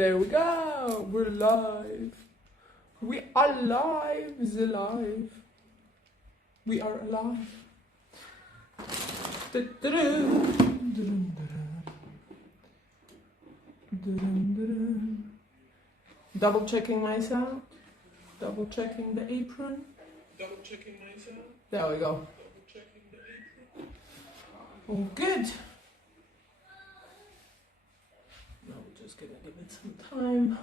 There we go. We're live. We are live. Is alive. We are alive. Double checking myself. Double checking the apron. Double checking myself. There we go. Double checking the apron. Oh, good. Now we're just gonna give it some time.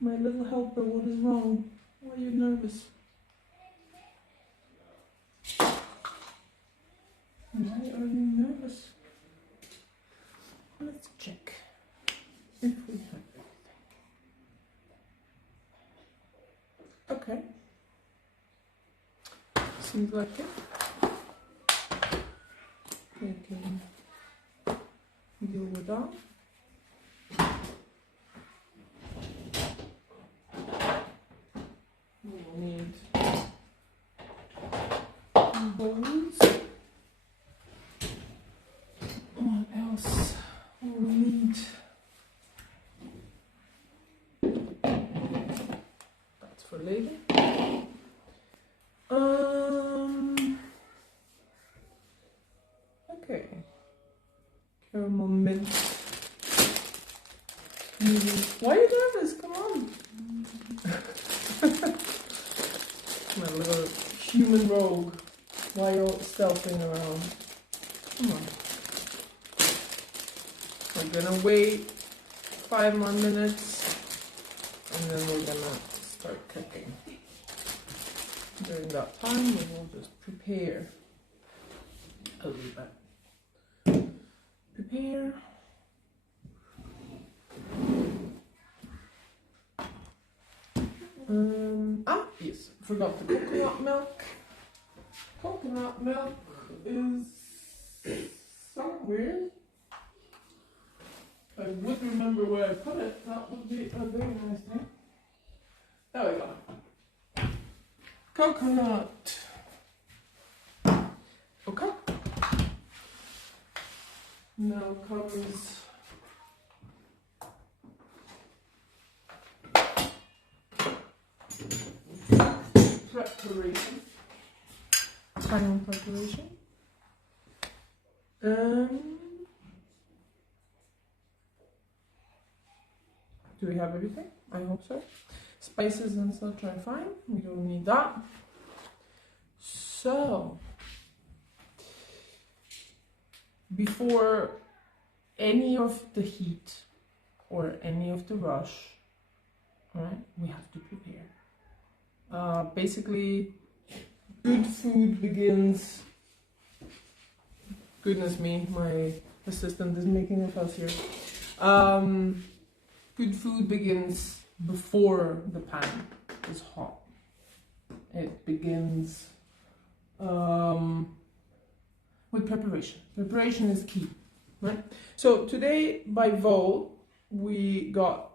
My little helper, what is wrong? Why are you nervous? Why are you nervous? Let's check if we have everything. Okay. Seems like it. We can deal with that. We'll need bowls. What else will we need? That's for later. Okay. Caramel mint. Why are you nervous? Come on. My little human rogue. Why are you stealthing around? Come on. We're gonna wait 5 more minutes and then we're gonna start cooking. During that time, we will just prepare a little bit. Prepare. Yes, forgot the coconut milk. Coconut milk is somewhere. I would remember where I put it. That would be a very nice thing. There we go. Coconut. Okay. Now comes preparation. Final preparation. Do we have everything? I hope so. Spices and such are fine. We don't need that. So, before any of the heat or any of the rush, alright, we have to prepare. Basically, good food begins. Goodness me, my assistant is making a fuss here. Good food begins before the pan is hot. It begins with preparation. Preparation is key, right? So today by WoW we got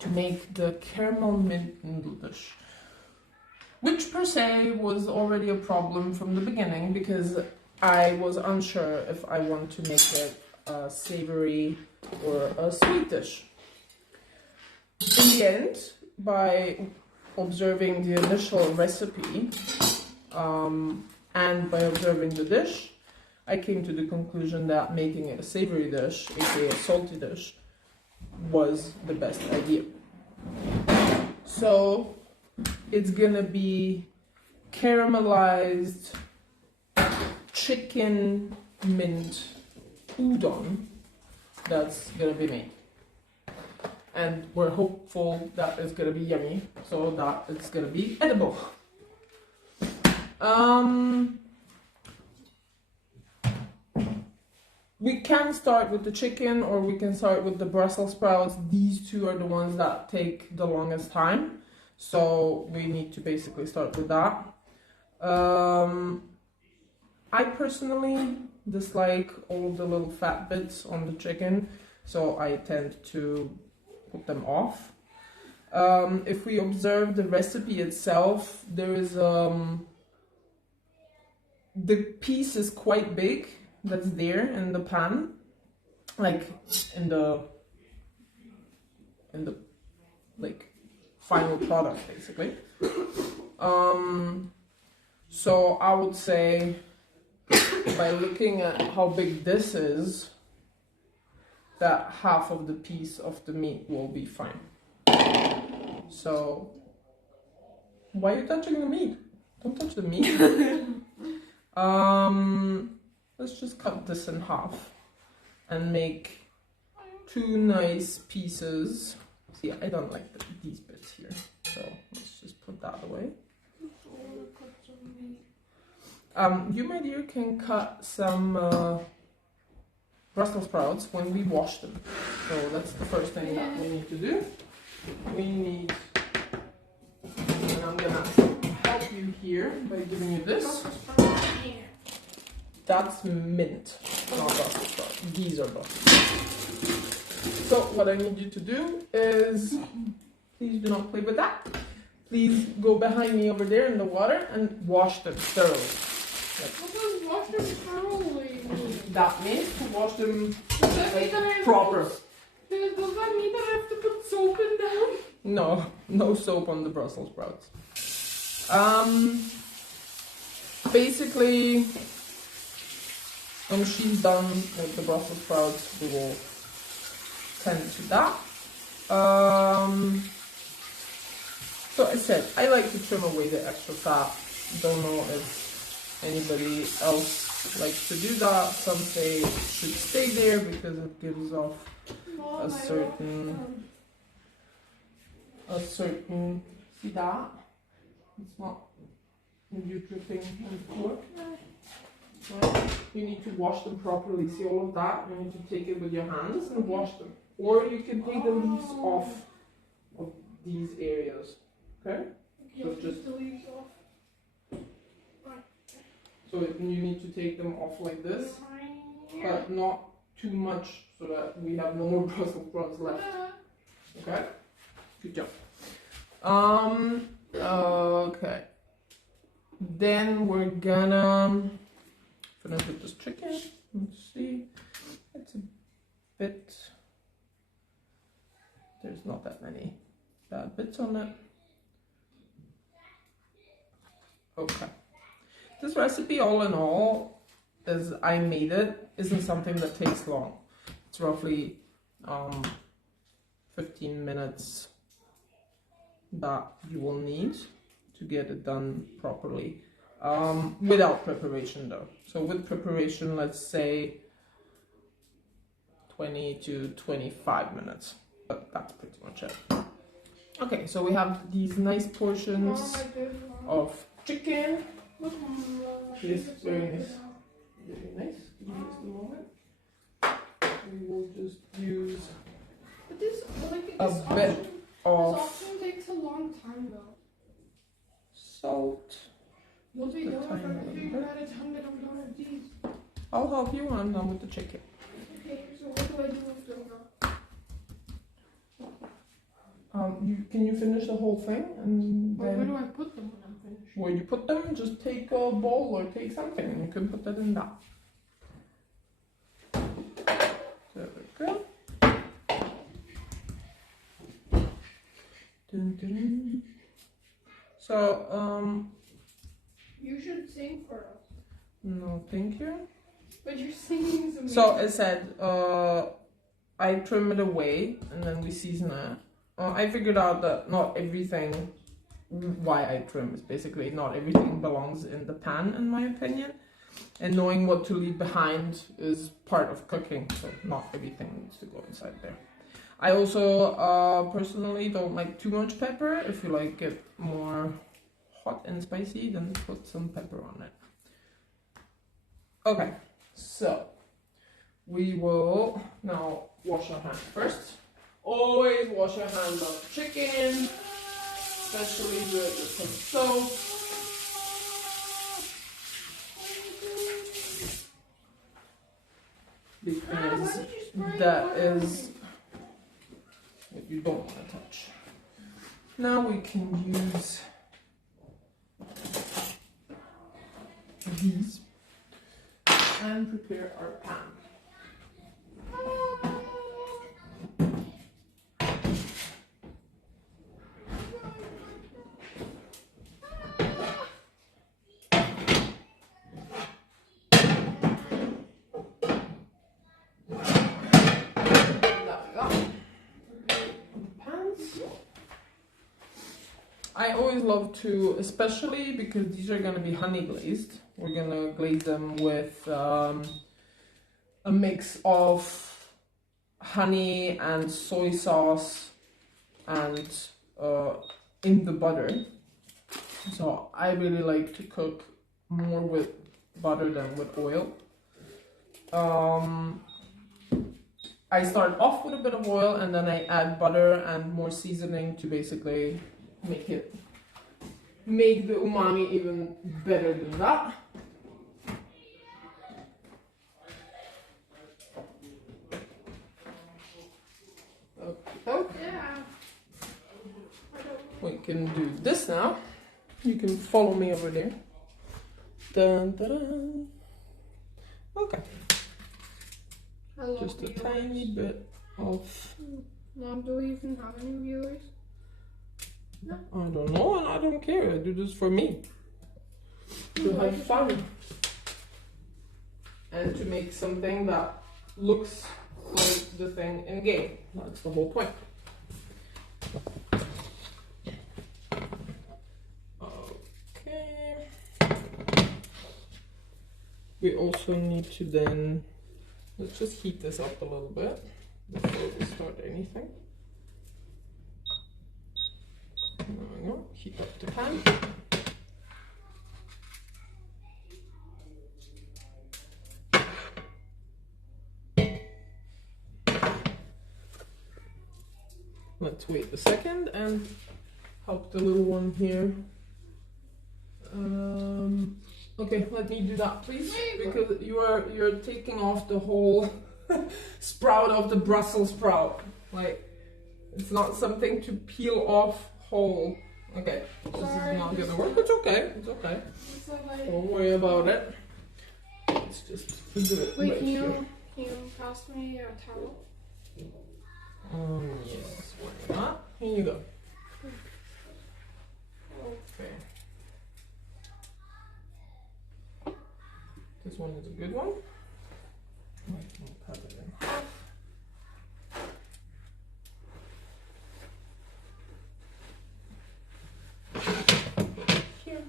to make the caramel mint noodle dish, which per se was already a problem from the beginning because I was unsure if I want to make it a savory or a sweet dish. In the end, by observing the initial recipe and by observing the dish, I came to the conclusion that making it a savory dish, aka a salty dish, was the best idea. So it's gonna be caramelized chicken mint udon that's gonna be made. And we're hopeful that it's gonna be yummy, so that it's gonna be edible. We can start with the chicken or we can start with the Brussels sprouts. These two are the ones that take the longest time, so we need to basically start with that. I personally dislike all the little fat bits on the chicken, so I tend to put them off. If we observe the recipe itself, there is the piece is quite big that's there in the pan, like in the like final product basically. So I would say by looking at how big this is, that half of the piece of the meat will be fine. So why are you touching the meat? Don't touch the meat. Let's just cut this in half and make 2 nice pieces. See, I don't like these bits here, so let's just put that away. You, my dear, can cut some Brussels sprouts when we wash them. So that's the first thing that we need to do. We need, and I'm gonna help you here by giving you this. That's mint, not Brussels sprouts. These are Brussels sprouts. So what I need you to do is, please do not play with that. Please go behind me over there in the water and wash them thoroughly. What does wash them thoroughly mean? That means to wash them Does that mean that I have proper. Does that mean that I have to put soap in them? No, no soap on the Brussels sprouts. Basically, when she's done with the Brussels sprouts, we will tend to that. So I said, I like to trim away the extra fat. Don't know if anybody else likes to do that. Some say it should stay there because it gives off a certain, see that? It's not you dripping on the floor. Right? You need to wash them properly. See all of that? You need to take it with your hands and wash them. Or you can take the leaves off of these areas. Okay? So just the leaves off. so you need to take them off like this, but not too much so that we have no more Brussels sprouts left. Okay? Good job. Okay. Then we're gonna finish with this chicken. Let's see. It's a bit. There's not that many bad bits on it. Okay. This recipe, all in all, as I made it, isn't something that takes long. It's roughly 15 minutes that you will need to get it done properly. Without preparation though. So with preparation, let's say 20 to 25 minutes. But that's pretty much it. Okay, so we have these nice portions of chicken. Yes, very nice. Very nice. Give me just a moment. We will just use But this, like, a this bit option, of this option takes a long time though. salt. What do we The do if tiny I'm little figuring bit. out a ton that I'm done with these? I'll help you when I'm done with the chicken. Okay, so what do I do with them now? Can you finish the whole thing and Where do then I put them when I'm finished? where you put them, just take a bowl or take something and you can put that in that. There we go. Dun, dun. So You should sing for us. no, thank you. But your singing is amazing. So I said, I trim it away and then we season it. I figured out that not everything, why I trim is basically not everything belongs in the pan in my opinion. And knowing what to leave behind is part of cooking, so not everything needs to go inside there. I also personally don't like too much pepper. If you like it more hot and spicy, then put some pepper on it. Okay, so we will now wash our hands first. Always wash your hands on chicken, especially with some soap. Because that is what you don't want to touch. Now we can use these and prepare our pan. I always love to, especially because these are gonna be honey glazed. We're gonna glaze them with a mix of honey and soy sauce and in the butter. So I really like to cook more with butter than with oil. I start off with a bit of oil and then I add butter and more seasoning to basically make the umami even better than that. Okay. Yeah. We can do this now. You can follow me over there. Dun, dun, dun. Okay. I love Just a viewers. tiny bit of. Mom, do we even have any viewers? I don't know, and I don't care. I do this for me. To have fun. And to make something that looks like the thing in game. That's the whole point. Okay. We also need to then, let's just heat this up a little bit before we start anything. There we go. Heat up the pan. Let's wait a second and help the little one here. Okay, let me do that, please, because you're taking off the whole sprout of the Brussels sprout. Like, it's not something to peel off whole. Okay, this Sorry, is not gonna work. It's okay. It's okay. It's like, Don't worry about it. Let's just do it wait, right can here. you pass me a towel? Yes, why not? Here you go. Okay. This one is a good one. We'll cut it in half. Here.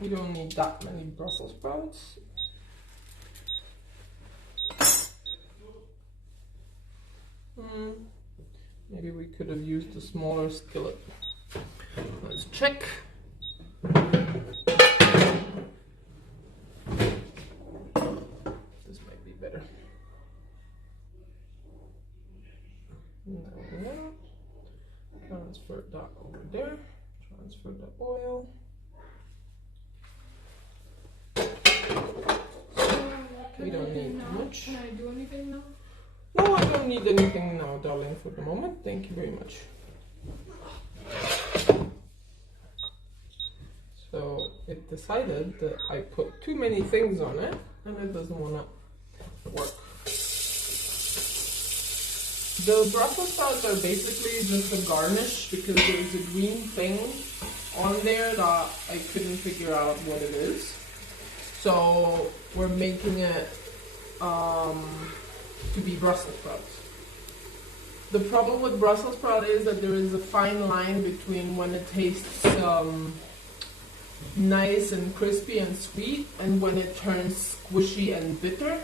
We don't need that many Brussels sprouts. Maybe we could have used a smaller skillet. Let's check. This might be better. No. Transfer that over there. Transfer the oil. We don't need much. Can I do anything now? No, I don't need anything now, darling, for the moment. Thank you very much. So it decided that I put too many things on it and it doesn't want to work. The Brussels sprouts are basically just a garnish because there's a green thing on there that I couldn't figure out what it is. So we're making it to be Brussels sprouts. The problem with Brussels sprout is that there is a fine line between when it tastes nice and crispy and sweet and when it turns squishy and bitter.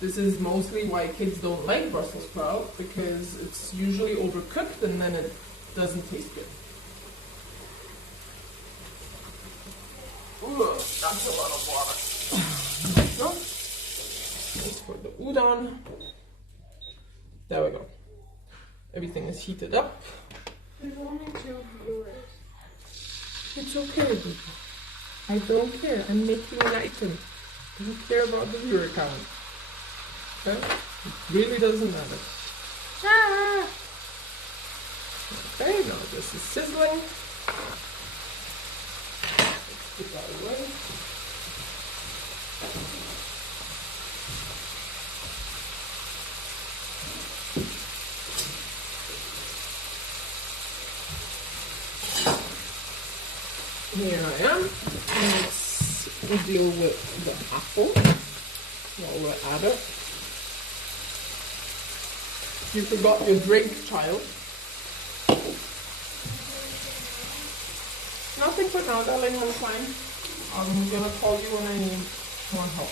This is mostly why kids don't like Brussels sprout, because it's usually overcooked and then it doesn't taste good. Ooh, that's a lot of water. No. That's for the udon. There we go. Everything is heated up. There's only 2 viewers. It's okay, people. I don't care. I'm making an item. I don't care about the viewer count. Okay? It really doesn't matter. Ah! Okay, now this is sizzling. Let's put that away. Here I am. Let's deal with the apple while we're at it. You forgot your drink, child. fine for now, darling. I'm fine. I'm gonna call you when I need more help.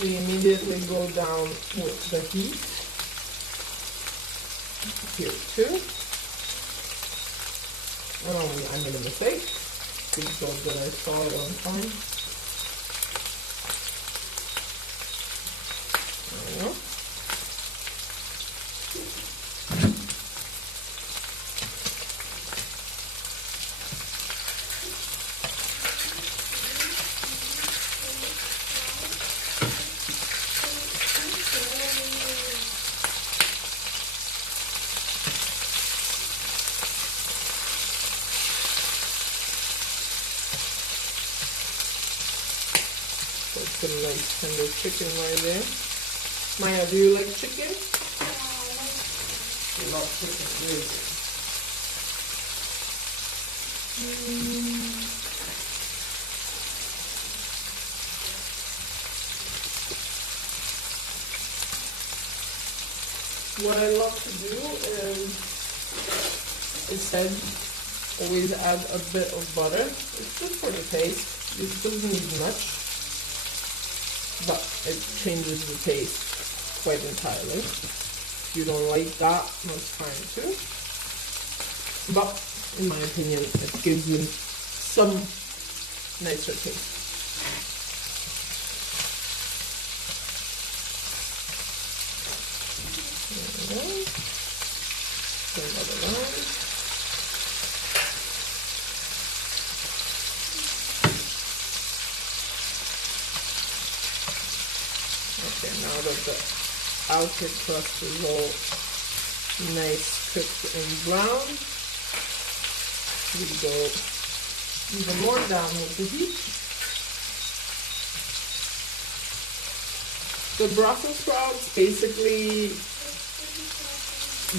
We immediately go down with the heat here too. I made a mistake. Good job that I saw it on time. There we go. Some nice tender chicken right there. Maya, do you like chicken? I love chicken, really good. What I love to do is, it said, always add a bit of butter. It's just for the taste. It doesn't need much, but it changes the taste quite entirely. If you don't like that, that's fine too. But in my opinion, it gives them some nicer taste. There we go. Turn that around. Okay, now that the outer crust is all nice cooked and brown, we go even more down with the heat. The Brussels sprouts, basically,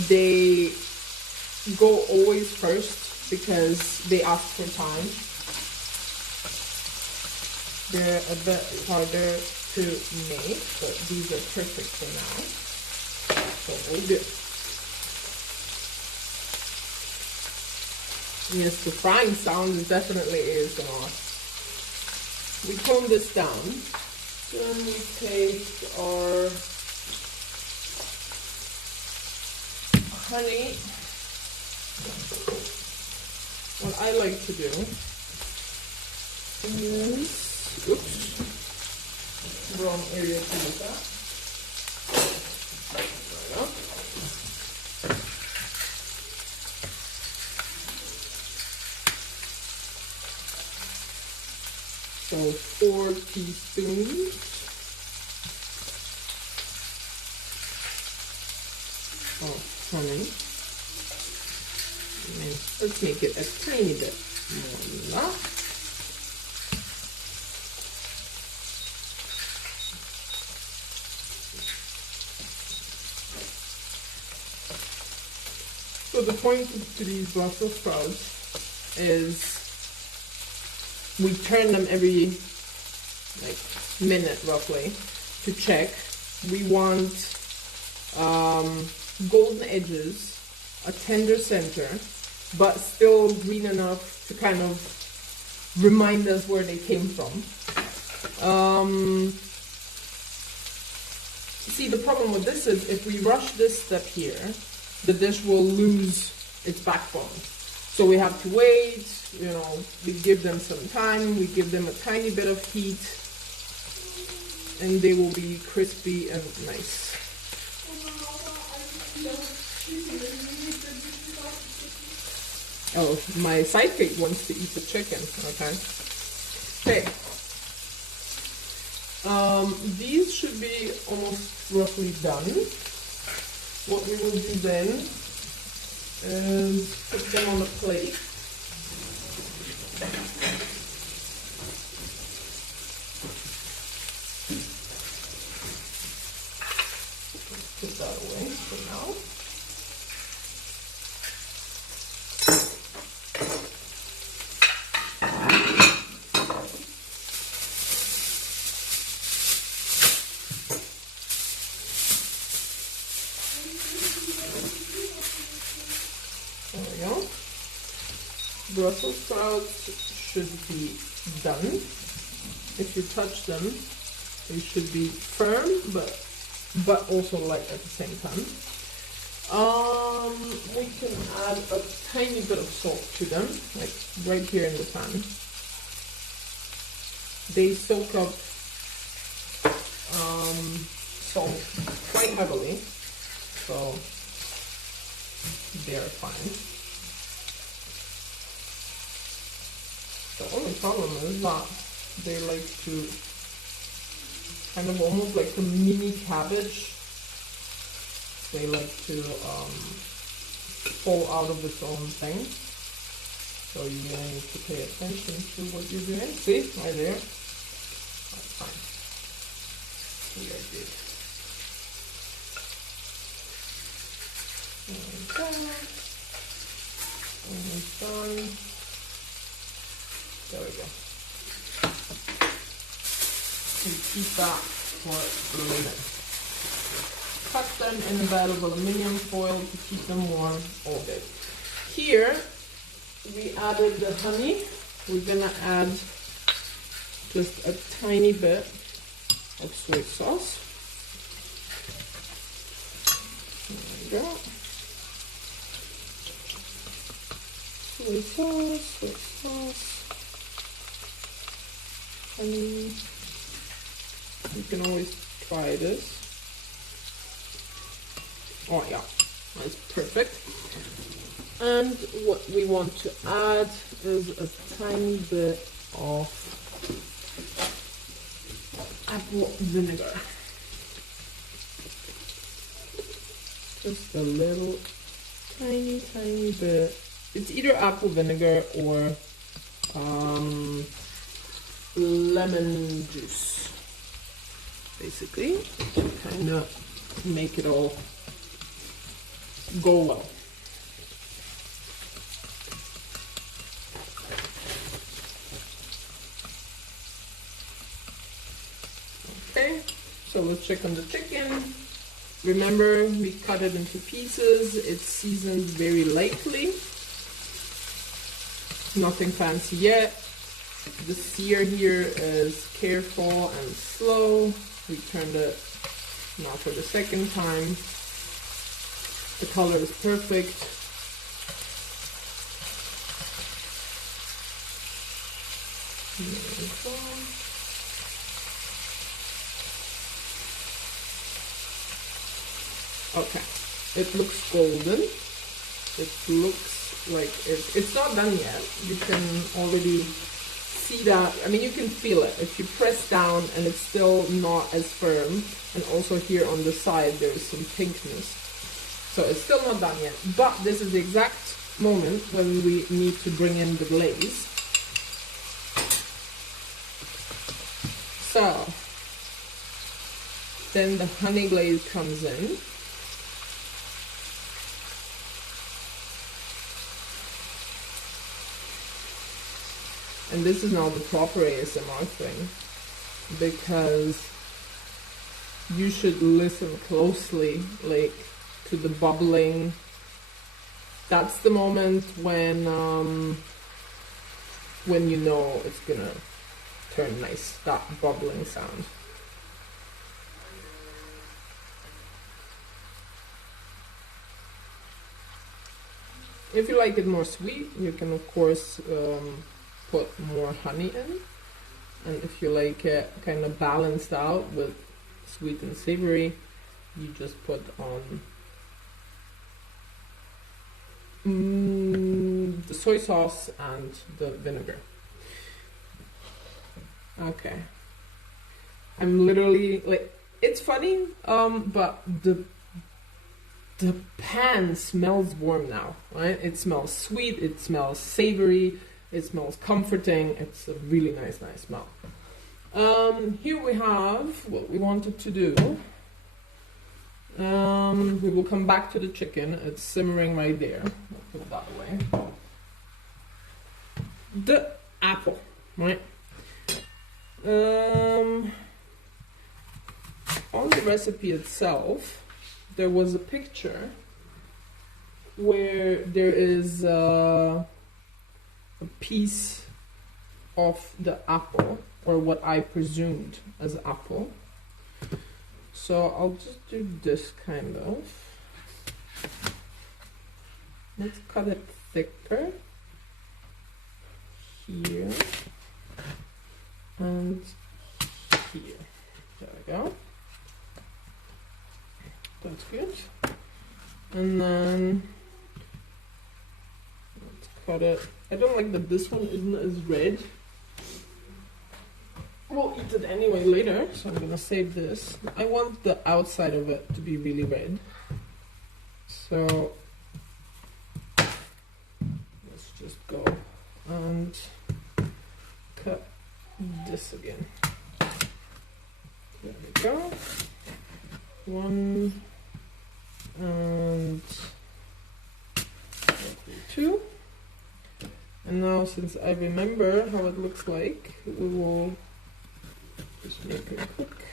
they go always first because they ask for time. They're a bit harder to make, but these are perfect for now. So we'll do. Yes, the frying sound is definitely ASMR. We calm this down. Then we take our honey. What I like to do is, oops, wrong area to look at. Right up. So 4 teaspoons of honey. And let's make it a tiny bit more than that. So the point to these Brussels sprouts is we turn them every minute roughly to check. We want golden edges, a tender center, but still green enough to kind of remind us where they came from. See, the problem with this is if we rush this step here, the dish will lose its backbone. So we have to wait, you know, we give them some time, we give them a tiny bit of heat, and they will be crispy and nice. Oh, my sidekick wants to eat the chicken, okay. Okay. These should be almost roughly done. what we will do then is put them on a plate. Put that away for now. There we go. Brussels sprouts should be done. If you touch them, they should be firm, but also light at the same time. We can add a tiny bit of salt to them, like right here in the pan. They soak up salt quite heavily, so they're fine. The only problem is that they like to kind of almost like a mini cabbage. They like to fall out of its own thing. So you really need to pay attention to what you're doing. See, right there. That's fine. We are good. Almost done. There we go. We keep that for later. Cut them in a bed of aluminum foil to keep them warm all day. Here, we added the honey. We're gonna add just a tiny bit of soy sauce. There we go. Soy sauce, honey. You can always try this. Oh yeah, that's perfect. And what we want to add is a tiny bit of apple vinegar. Just a little tiny bit. It's either apple vinegar or lemon juice, basically, to kind of make it all go well. Okay, so let's check on the chicken. Remember, we cut it into pieces. It's seasoned very lightly. Nothing fancy yet. The sear here is careful and slow. We turned it now for the second time. The color is perfect. Okay, it looks golden. It looks like it's not done yet. You can already see that. I mean, you can feel it if you press down, and it's still not as firm. And also here on the side, there's some pinkness. So it's still not done yet, but this is the exact moment when we need to bring in the glaze. So then the honey glaze comes in. And this is now the proper ASMR thing, because you should listen closely, like, to the bubbling. That's the moment when you know it's gonna turn nice, that bubbling sound. If you like it more sweet, you can of course put more honey in, and if you like it kind of balanced out with sweet and savory, you just put on the soy sauce and the vinegar. Okay, I'm literally like, it's funny, but the the pan smells warm now, right? It smells sweet, it smells savory, it smells comforting. It's a really nice smell. Here we have what we wanted to do. We will come back to the chicken. It's simmering right there. I'll put that away. The apple, right? On the recipe itself, there was a picture where there is a piece of the apple, or what I presumed as apple. So I'll just do this kind of. Let's cut it thicker here and here. There we go. That's good. And then let's cut it. I don't like that this one isn't as red. We'll eat it anyway later, so I'm gonna save this. I want the outside of it to be really red. So let's just go and cut this again. There we go. One and two. And now, since I remember how it looks like, we will just make a quick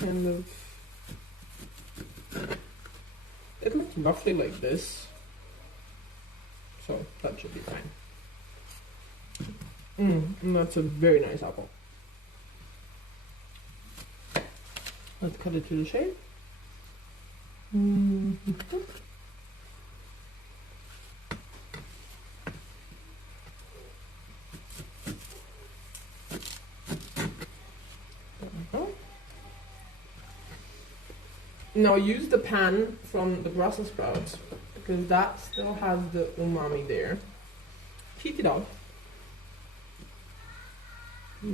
kind of. It looks roughly like this, so that should be fine. And that's a very nice apple. Let's cut it to the shape. Now use the pan from the Brussels sprouts, because that still has the umami there. Heat it up. There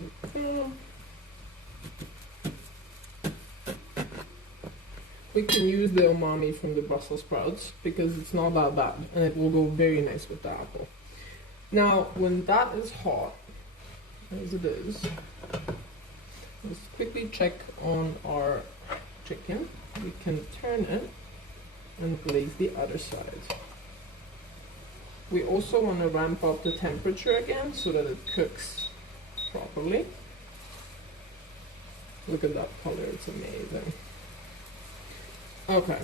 we go. We can use the umami from the Brussels sprouts because it's not that bad and it will go very nice with the apple. Now, when that is hot, as it is, let's quickly check on our chicken. We can turn it and glaze the other side. We also want to ramp up the temperature again so that it cooks properly. Look at that color, it's amazing. Okay.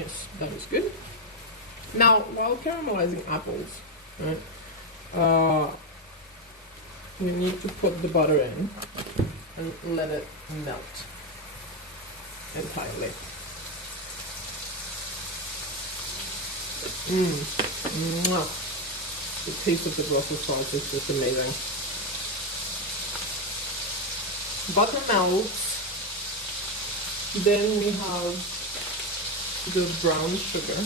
Yes, that is good. Now, while caramelizing apples, right, you need to put the butter in and let it melt entirely. The taste of the Brussels sprouts is just amazing. Butter melts. Then we have the brown sugar.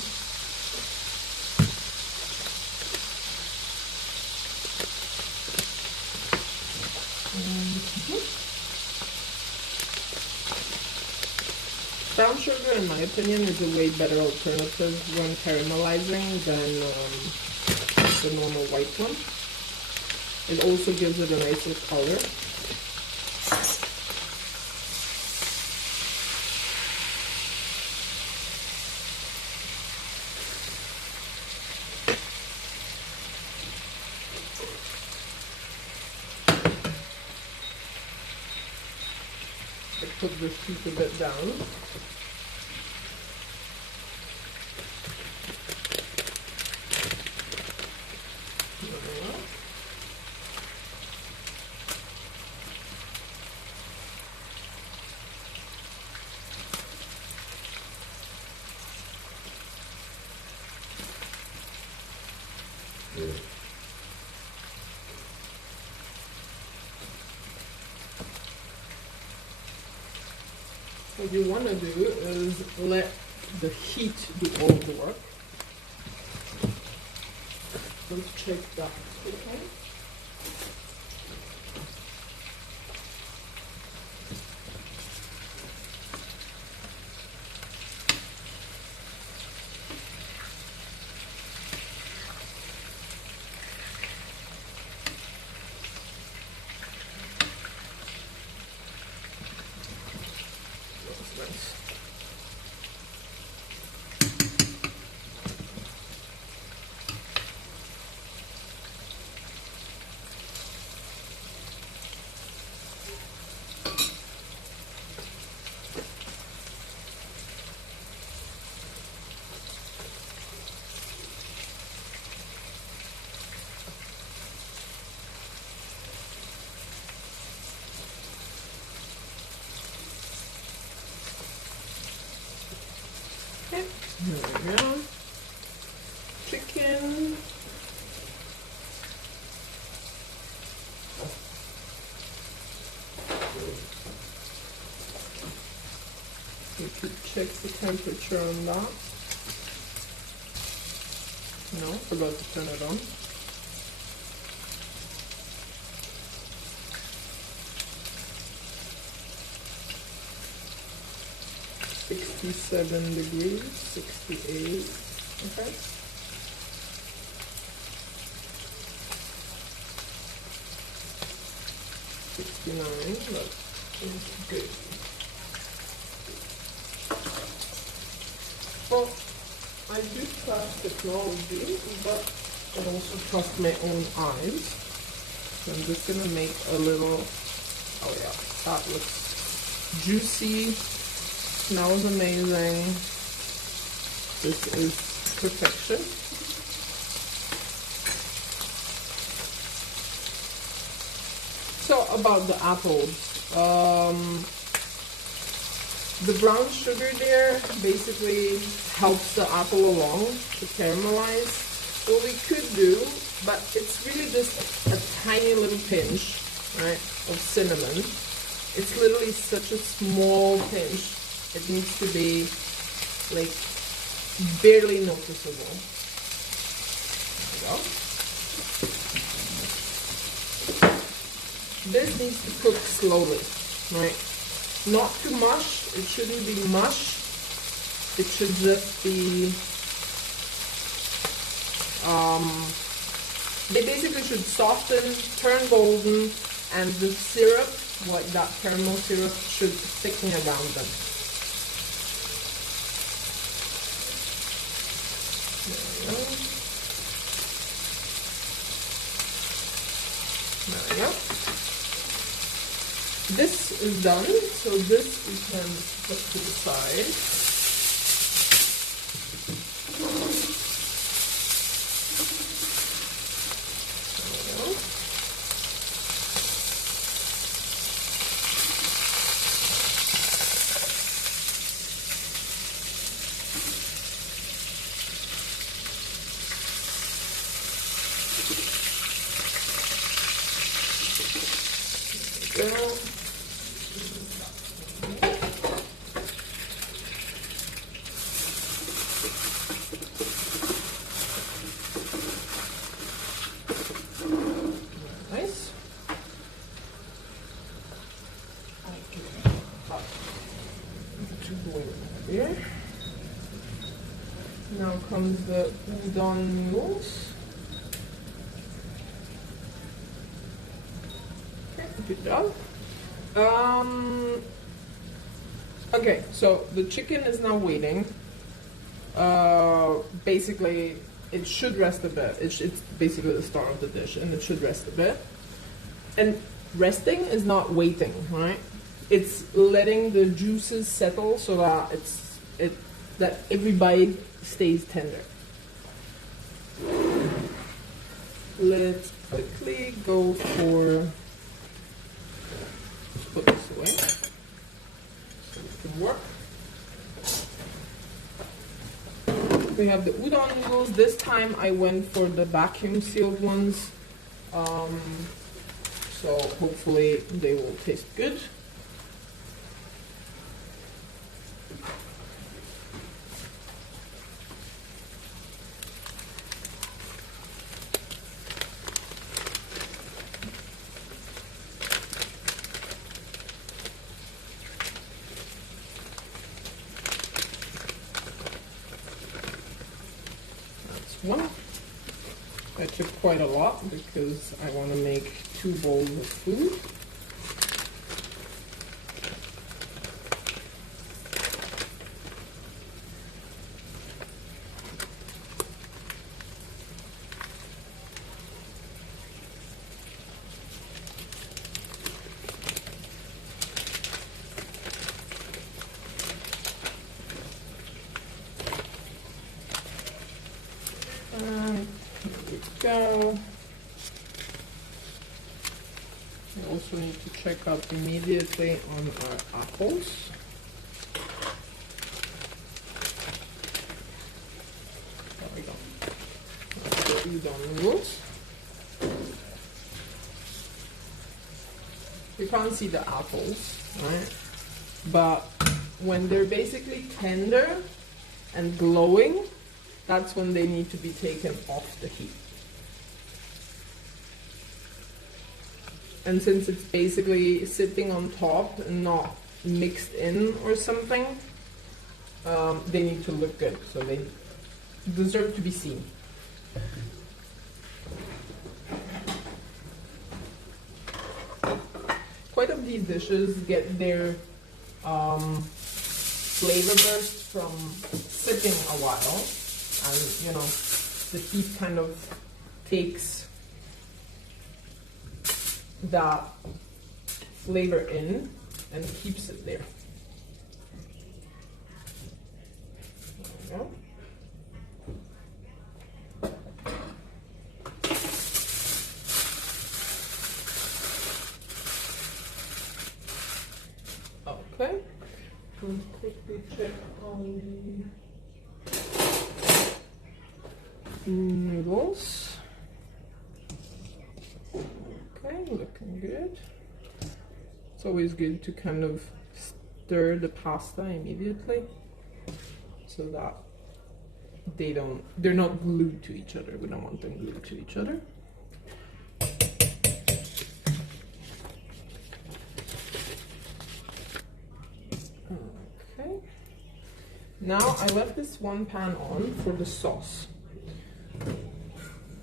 Brown sugar, in my opinion, is a way better alternative when caramelizing than the normal white one. It also gives it a nicer color. I put the heat a bit down. what you want to do is let the heat do all the work. Let's check that. Okay. Nice. Okay, here we go. Chicken. You could check the temperature on that. No, forgot to turn it on. $67 degrees, 68. Okay. $69. That's good. Well, I do trust technology, but I also trust my own eyes. So I'm just gonna make a little. Oh yeah, that looks juicy. Smells amazing. This is perfection. So about the apples, the brown sugar there basically helps the apple along to caramelize. What we could do, but it's really just a tiny little pinch, right, of cinnamon. It's literally such a small pinch. It needs to be like barely noticeable. There we go. This needs to cook slowly, right? Not too much. It shouldn't be mush. It should just be. They basically should soften, turn golden, and the syrup, like that caramel syrup, should thicken around them. There we go. This is done, so this we can put to the side. Go. Nice. Here. Now comes the udon noodles. Okay, good job. Okay, so the chicken is now waiting. Basically, it should rest a bit. It's basically the star of the dish, and it should rest a bit. And resting is not waiting, right? It's letting the juices settle so that that every bite stays tender. Let's quickly go for. Put this away so it can work. We have the udon noodles. This time I went for the vacuum sealed ones, so hopefully they will taste good. one. I took quite a lot because I want to make 2 bowls of food. Go. We also need to check up immediately on our apples. There we go. Put these on noodles. You can't see the apples, right? But when they're basically tender and glowing, that's when they need to be taken off the heat. And since it's basically sitting on top and not mixed in or something, they need to look good. So they deserve to be seen. Quite of these dishes get their flavor burst from sitting a while. And, you know, the heat kind of takes that flavor in and keeps it there. There we go. Okay. Let's quickly check on the noodles. Okay, looking good. It's always good to kind of stir the pasta immediately so that they're not glued to each other. We don't want them glued to each other. Okay. Now I left this one pan on for the sauce.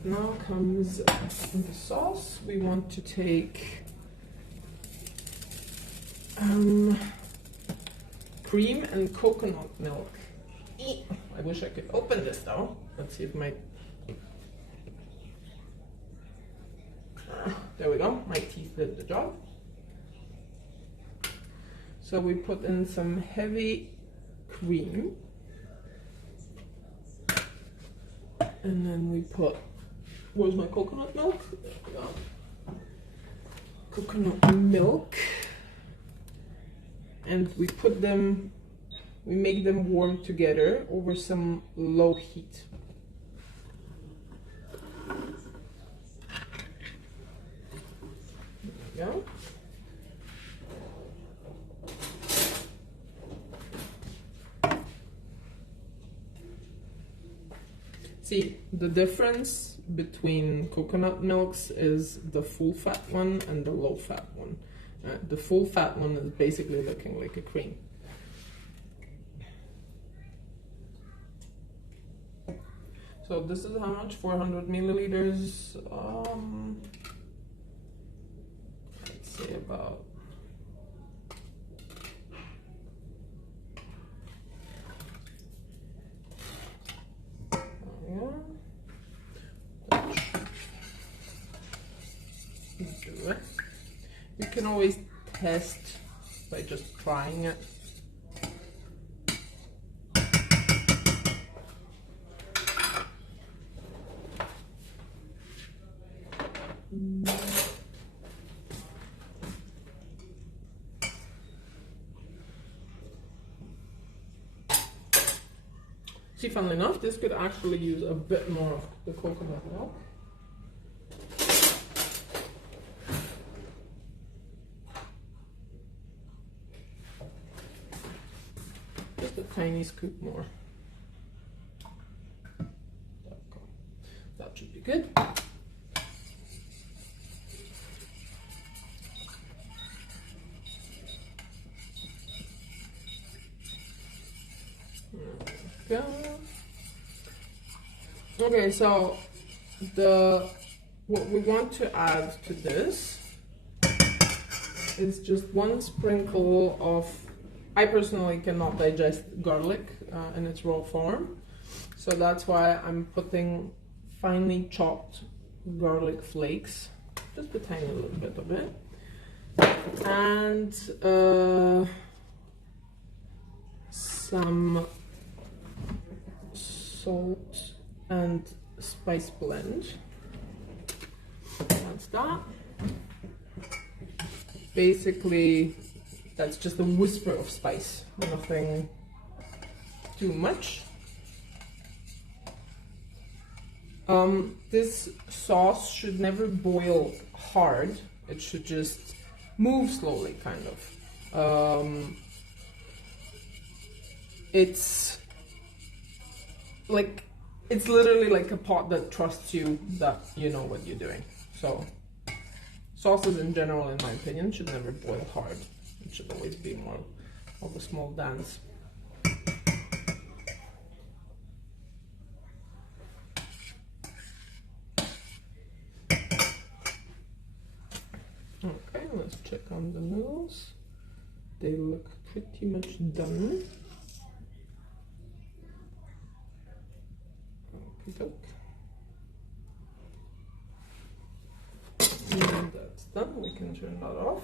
Now comes the sauce. We want to take cream and coconut milk. I wish I could open this though. Let's see if my... there we go. My teeth did the job. So we put in some heavy cream. And then we put... where's my coconut milk? There we go. Coconut milk. And we put them, we make them warm together over some low heat. There we go. See, the difference between coconut milks is the full fat one and the low fat one. The full fat one is basically looking like a cream. So this is how much? 400 milliliters. Let's say about... do it. You can always test by just trying it. See, funnily enough, this could actually use a bit more of the coconut milk. Just a tiny scoop more. That should be good. There we go. Okay, so what we want to add to this is just one sprinkle of. I personally cannot digest garlic in its raw form, so that's why I'm putting finely chopped garlic flakes, just a tiny little bit of it, and some salt and spice blend. That's that. Basically, that's just a whisper of spice, nothing too much. This sauce should never boil hard. It should just move slowly, kind of. It's literally like a pot that trusts you that you know what you're doing. So sauces in general, in my opinion, should never boil hard. It should always be more of a small dance. Okay, let's check on the noodles. They look pretty much done. Okay. And that's done. We can turn that off.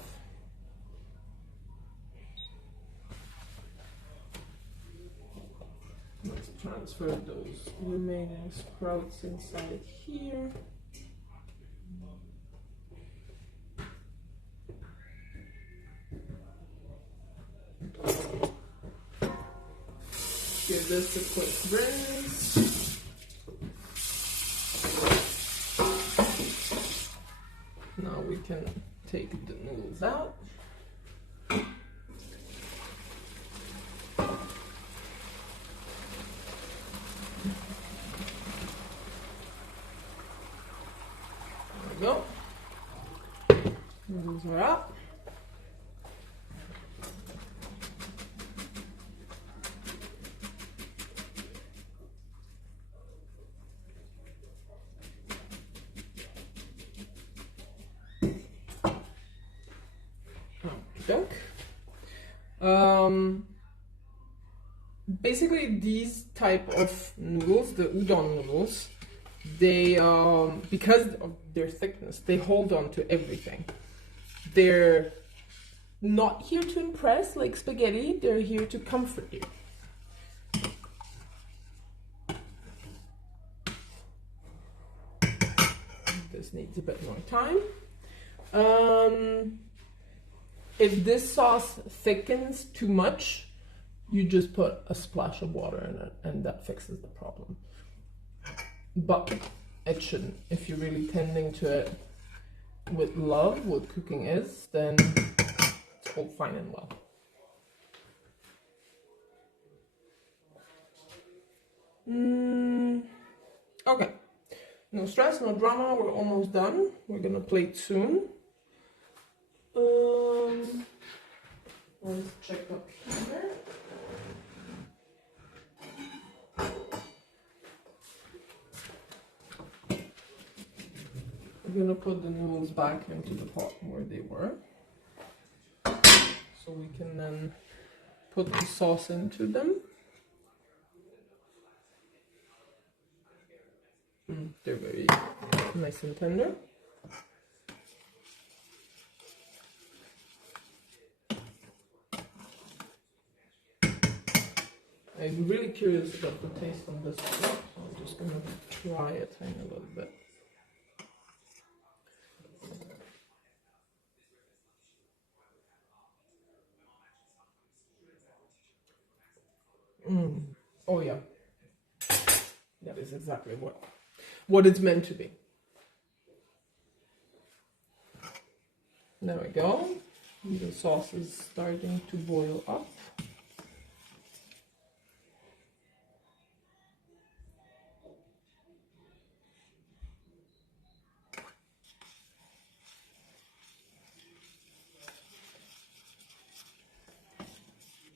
Let's transfer those remaining sprouts inside here. Give this a quick rinse. Now we can take the noodles out. There we go. Noodles are out. Basically these type of noodles, the udon noodles, they because of their thickness, they hold on to everything. They're not here to impress like spaghetti, they're here to comfort you. This needs a bit more time. If this sauce thickens too much, you just put a splash of water in it and that fixes the problem. But it shouldn't. If you're really tending to it with love, what cooking is, then it's all fine and well. Okay, no stress, no drama, we're almost done. We're gonna plate soon. Let's check up here. We're gonna put the noodles back into the pot where they were, so we can then put the sauce into them. They're very nice and tender. I'm really curious about the taste on this one, so I'm just gonna try it a little bit. Oh yeah, that is exactly what it's meant to be. There we go. The sauce is starting to boil up.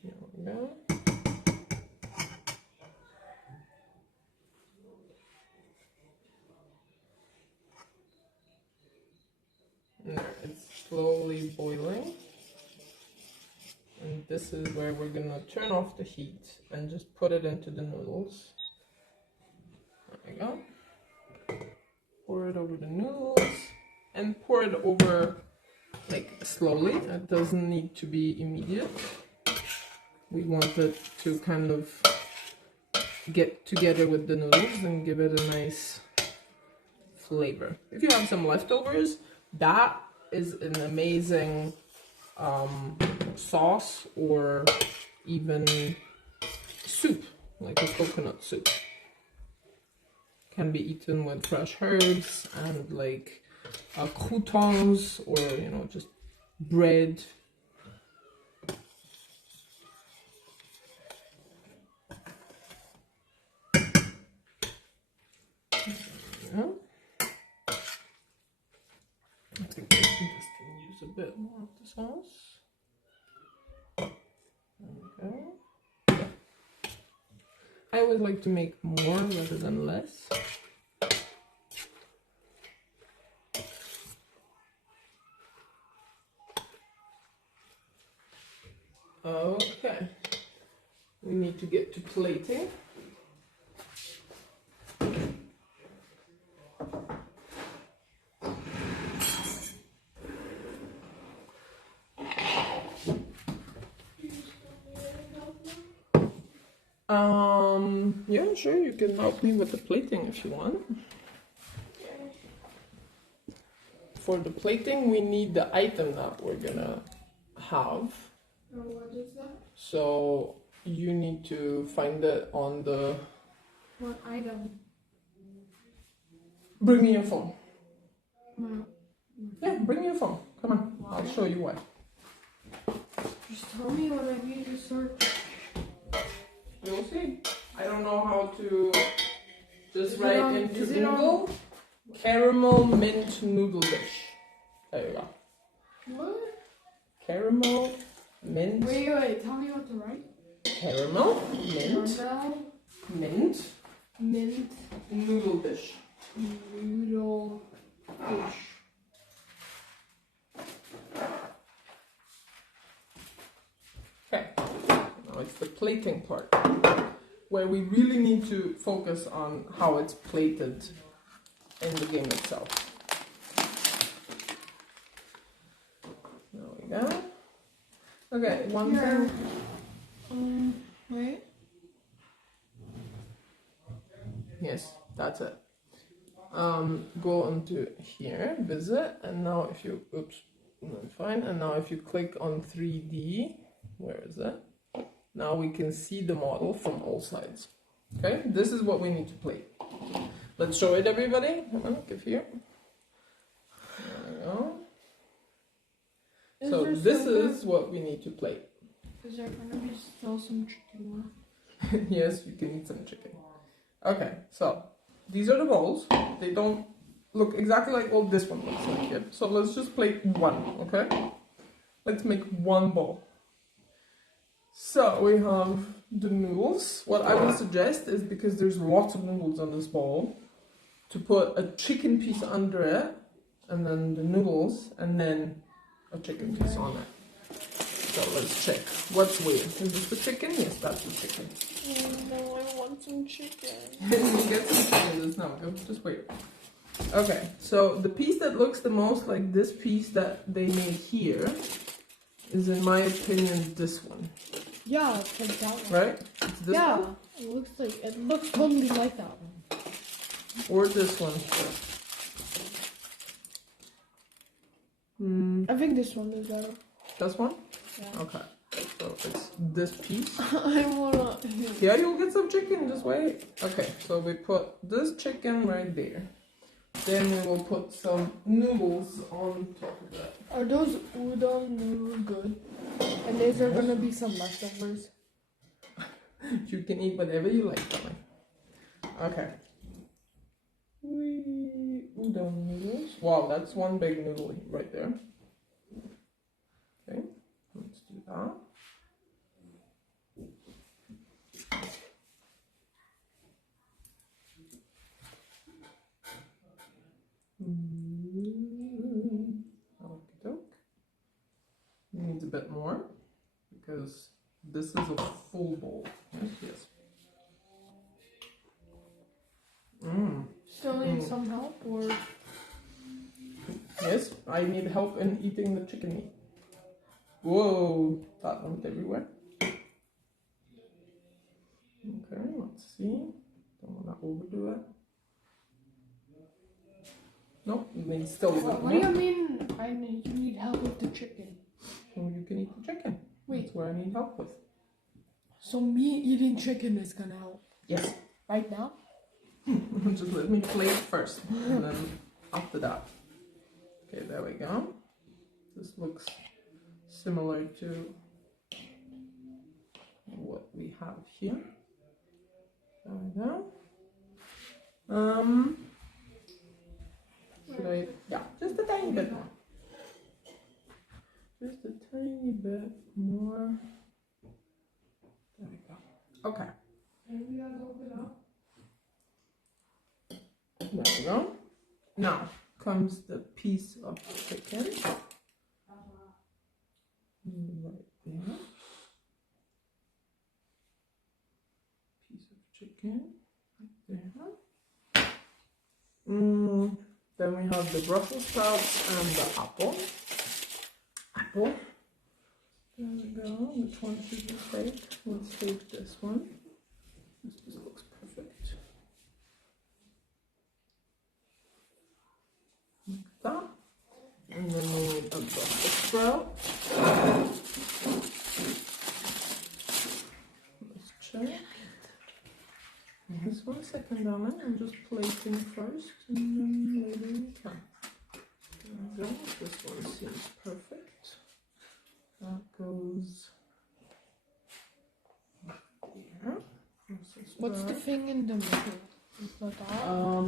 There we go. this is where we're gonna turn off the heat and just put it into the noodles. There we go. Pour it over the noodles and pour it over like slowly. It doesn't need to be immediate. We want it to kind of get together with the noodles and give it a nice flavor. If you have some leftovers, that is an amazing sauce or even soup, like a coconut soup. Can be eaten with fresh herbs and like croutons or, you know, just bread. Yeah. I think we just can use a bit more of the sauce. Okay. I always like to make more rather than less. Okay, we need to get to plating. Yeah, sure, you can help me with the plating if you want. For the plating, we need the item that we're gonna have. What is that? So you need to find it on the... What item? Bring me your phone. No. Yeah, bring me your phone. Come on, I'll show you why. Just tell me what I need to search. You'll see. I don't know how to just Is it write on- into is it on- Google caramel mint noodle dish. There you go. What? Caramel mint. Wait, tell me what to write. Caramel mint Caramel, mint mint, noodle dish. noodle, dish. Okay. Now it's the plating part, where we really need to focus on how it's plated in the game itself. There we go. Okay, one Here. thing. Wait. Yes, that's it. Go onto here, visit, and now if you, oops, that's fine. And now if you click on 3D, where is it? Now we can see the model from all sides. Okay, this is what we need to plate. Let's show it, everybody. Come on, give here. There we go. So this is what we need to plate. Is there gonna be still some chicken left? Yes, you can eat some chicken. Okay, so these are the bowls. They don't look exactly like what this one looks like yet. So let's just plate one, okay? Let's make one bowl. So we have the noodles. What I would suggest is, because there's lots of noodles on this bowl, to put a chicken piece under it, and then the noodles, and then a chicken piece on it. So let's check. What's where? Is this the chicken? Yes, that's the chicken. No, I want some chicken. You get some chicken. No, just wait. Okay, so the piece that looks the most like this piece that they made here is, in my opinion, this one. Yeah, it's like that one. Right? It's this Yeah, one? it looks totally like that one. Or this one. I think this one is better. This one? Yeah. Okay. So it's this piece. I wanna. Yeah, you'll get some chicken, just wait. Okay, so we put this chicken right there. Then we will put some noodles on top of that. Are those udon noodles good? And is there gonna be some leftovers? You can eat whatever you like, darling. Okay. Udon noodles. Wow, that's one big noodle right there. Okay, let's do that. Okey-doke. Needs a bit more because This is a full bowl. Yes, yes. Still need some help, or Yes, I need help in eating the chicken meat. Whoa, that went everywhere. Okay, let's see. Don't want to overdo it. No, you mean still a little what do you more. mean? You need help with the chicken. Well, you can eat the chicken. Wait. That's what I need help with. So me eating chicken is gonna help Yes. right now. Just let me plate first, and then after that. Okay, there we go. This looks similar to what we have here. There we go. Should I? Yeah, just a tiny bit more. Just a tiny bit more. There we go. Okay. There we go. Now comes the piece of chicken. Right there. Piece of chicken. Right there. Then we have the Brussels sprouts and the apple. Apple. There we go. Which one should we take? Let's take this one. This just looks perfect. Like that. And then we need a Brussels sprout. Let's check. Just 1 second, darling. I'm just plating first, and then later we can. There we go. This one seems perfect. That goes there. What's the thing in the middle? Is that all?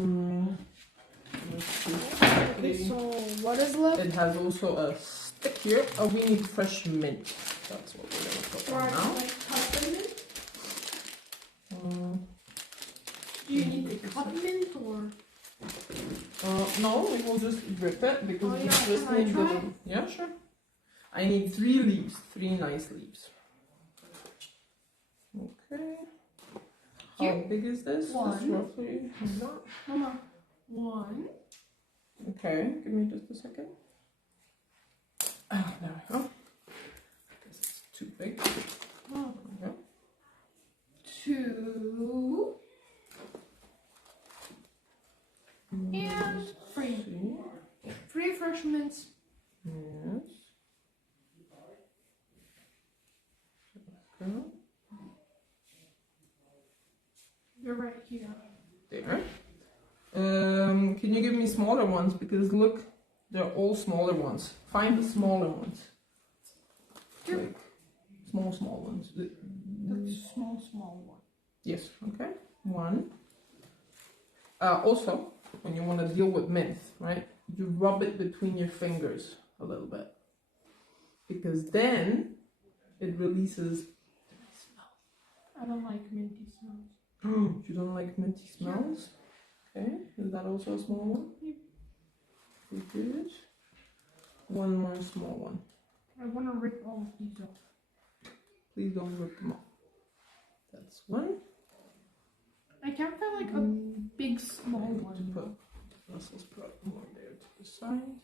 Let's see. Okay, so what is left? It has also a stick here. Oh, we need fresh mint. That's what we're gonna put on now. Like peppermint? Do you need the cut mint or? No, we will just rip it because Oh, we yeah, just can I need try? the. Yeah, sure. I need 3 leaves, 3 nice leaves. Okay. How Here. big is this? One. This roughly like that. Mama, 1. Okay, give me just a second. Ah, there we go. I guess it's too big. Oh. There we go. 2. And 3. See. 3 fresh mints. Yes. Okay. You're right here. There. Can you give me smaller ones? Because look, they're all smaller ones. Find the smaller ones. Here. Like small ones. That's small one. Yes, okay. 1. Also, when you want to deal with mint, right, you rub it between your fingers a little bit. Because then it releases the nice smell. I don't like minty smells. You don't like minty smells? Okay, is that also a small one? Yep. We good. 1 more small one. I want to rip all of these off. Please don't rip them off. That's 1. I can't find like a big small I need one. to put Brussels sprout more there to the side.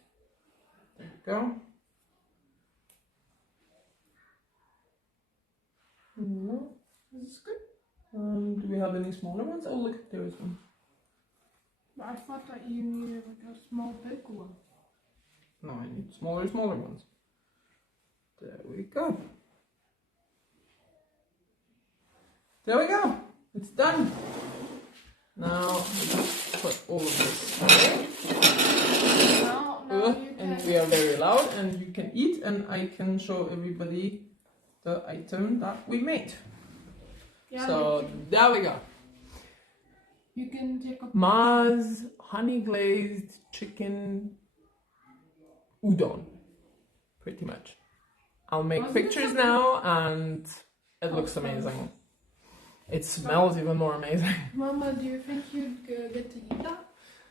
There we go. Is this good? Do we have any smaller ones? Oh, look, there is one. But I thought that you needed like a small big one. No, I need smaller ones. There we go. There we go. It's done. Now let's put all of this away. Now you And can. we are very loud, and you can eat, and I can show everybody the item that we made. Yeah, So there we go. you can take a. Ma's honey glazed chicken udon, pretty much. I'll make Wasn't it pictures something- now, and it looks amazing. It smells even more amazing. Mama, do you think you'd get to eat that?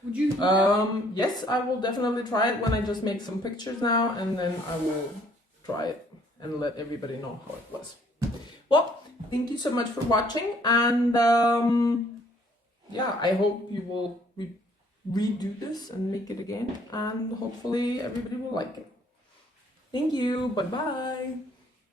Would you? Eat that? Yes, I will definitely try it when I just make some pictures now, and then I will try it and let everybody know how it was. Well, thank you so much for watching, and yeah, I hope you will redo this and make it again, and hopefully everybody will like it. Thank you. Bye bye.